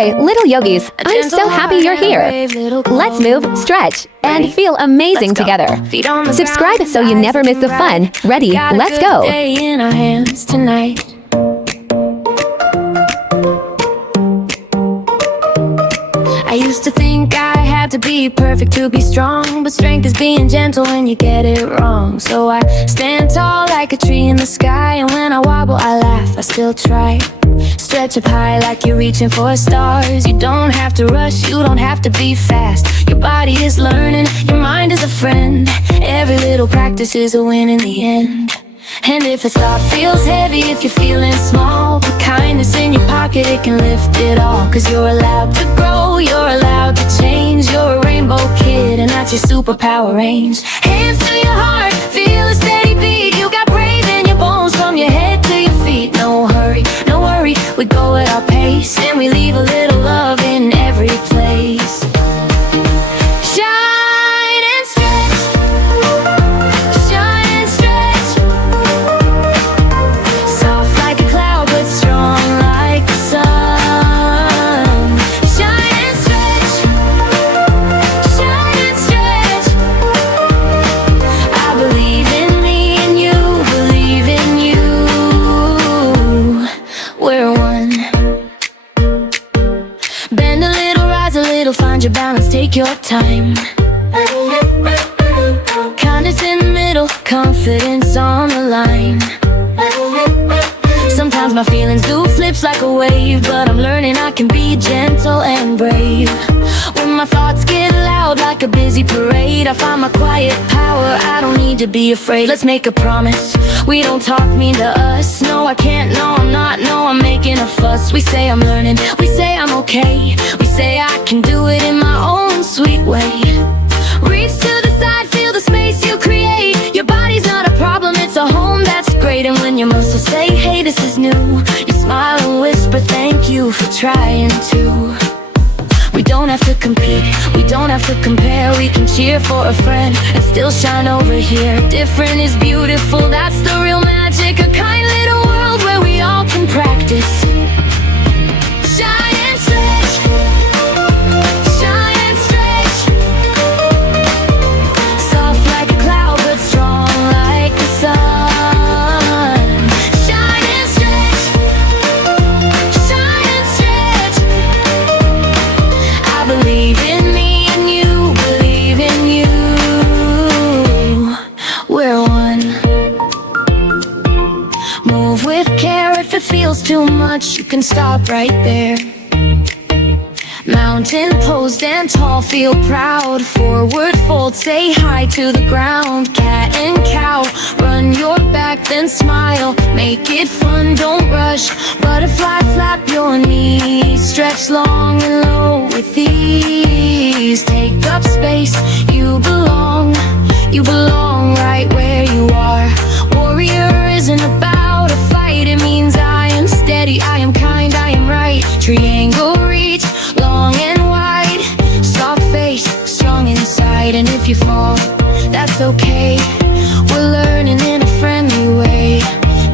Hi, little yogis. I'm so happy you're here. Let's move, stretch, and feel amazing together. Subscribe so you never miss the fun. Ready, let's go. I used to think I had to be perfect to be strong, but strength is being gentle when you get it wrong. So I stand tall like a tree in the sky, and when I wobble I laugh, I still try. Stretch up high like you're reaching for stars. You don't have to rush, you don't have to be fast. Your body is learning, your mind is a friend. Every little practice is a win in the end. And if a thought feels heavy, if you're feeling small, put kindness in your pocket, it can lift it all. Cause you're allowed to grow, you're allowed to change. You're a rainbow kid, and that's your superpower range. Hands to your heart, feel a steady beat. You got brave in your bones, from your head to your feet. No hurry, no worry, we go at our pace, and we leave a little love in every place. Shine and stretch, shine and stretch. Soft like a cloud, but strong like the sun. Shine and stretch, shine and stretch. I believe in me and you believe in you. We're one. Bend a little, rise a little, find your balance, take your time. Kindness in the middle, confidence on the line. Sometimes my feelings do flips like a wave, but I'm learning I can be gentle and brave. When my thoughts get loud like a busy parade, I find my quiet power, I don't need to be afraid. Let's make a promise, we don't talk mean to us. No, I can't, no, I'm not, no, I'm making a fuss. We say I'm learning, we say I'm okay. We say I can do it in my own sweet way. Reach to the side, feel the space you create. Your body's not a problem, it's a home, that's great. And when your muscles say, hey, this is new, you smile and whisper, thank you for trying to. We don't have to compete, we don't have to compare. We can cheer for a friend and still shine over here. Different is beautiful, that's the real magic. A kind little world where we all can practice. Shine and stretch, shine and stretch. Soft like a cloud, but strong like the sun. Shine and stretch, shine and stretch. I believe in me and you believe in you. We're one. Move with care, if it feels too much, you can stop right there. Mountain pose, stand tall, feel proud. Forward fold, say hi to the ground. Cat and cow, run your back, then smile. Make it fun, don't rush. Butterfly, flap your knees. Stretch long and low with ease. Take up space, you belong right where you are. Warrior isn't about a fight, it means I am steady, I am kind, I am right. Triangle reach, long and wide. Soft face, strong inside. And if you fall, that's okay, we're learning in a friendly way.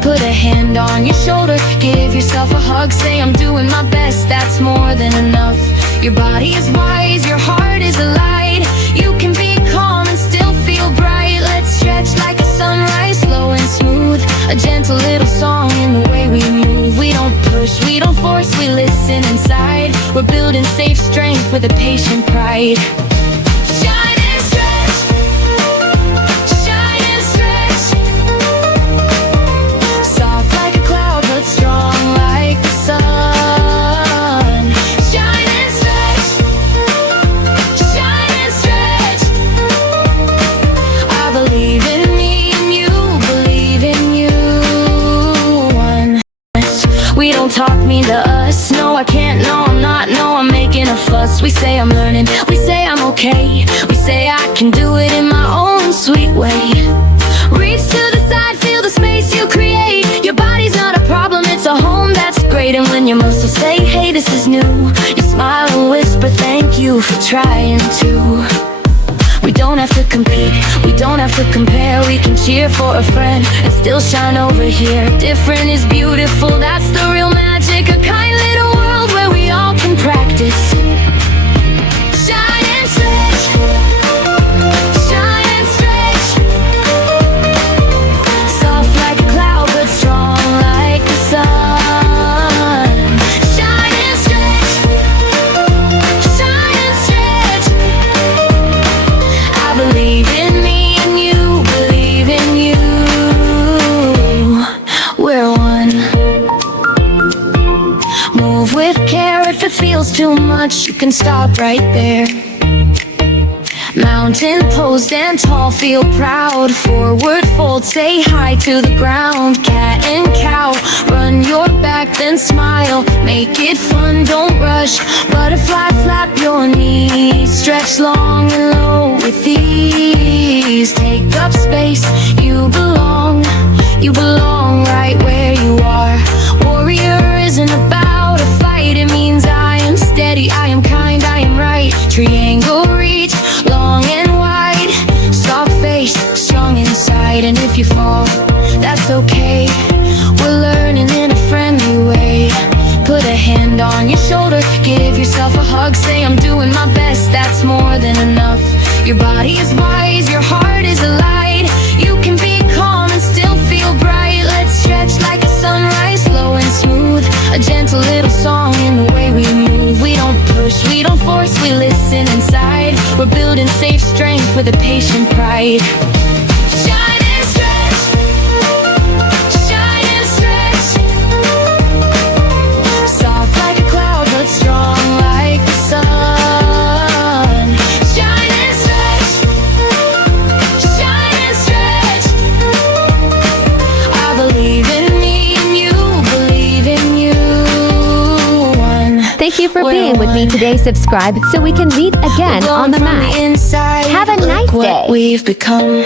Put a hand on your shoulder, give yourself a hug. Say I'm doing my best, that's more than enough. Your body is wise, your heart is a light. You can be calm and still feel bright. Let's stretch like a sunrise, slow and smooth. A gentle little song in the way we move. We don't push, we don't force, we listen inside. We're building safe strength with a patient pride. Shine and stretch, shine and stretch. Soft like a cloud, but strong like the sun. Shine and stretch, shine and stretch. I believe in me and you believe in you. One. We don't talk mean to us. No, I can't, no, I'm not, no, I'm making a fuss. We say I'm learning, we say I'm okay. We say I can do it in my own sweet way. Reach to the side, feel the space you create. Your body's not a problem, it's a home, that's great. And when your muscles say, hey, this is new, you smile and whisper, thank you for trying to. We don't have to compete, we don't have to compare. We can cheer for a friend and still shine over here. Different is beautiful, that's the real magic. A kind little world where we all can practice. or if it feels too much, you can stop right there. Mountain pose, stand tall, feel proud. Forward fold, say hi to the ground. Cat and cow, run your back, then smile. Make it fun, don't rush. Butterfly, flap your knees. Stretch long and low with ease. Take up space, you belong right where you are. Warrior isn't about a fight, it means I am steady, I am kind, I am right. Triangle reach, long and wide. Soft face, strong inside. And if you fall, that's okay. We're learning in a friendly way. Put a hand on your shoulder, give yourself a hug. Say I'm doing my best, that's more than enough. Your body is wise, your heart is a light. You can be calm and still feel bright. Let's stretch like a sunrise, slow and smooth. A gentle little song in the way we move. We don't push, we don't force, we listen inside. We're building safe strength with a patient pride. Shine and stretch, shine and stretch. Soft like a cloud, but strong like the sun. Shine and stretch, shine and stretch. I believe in me and you believe in you. Thank you for being with me today. Subscribe so we can meet again on the mat. Have a nice day. We've become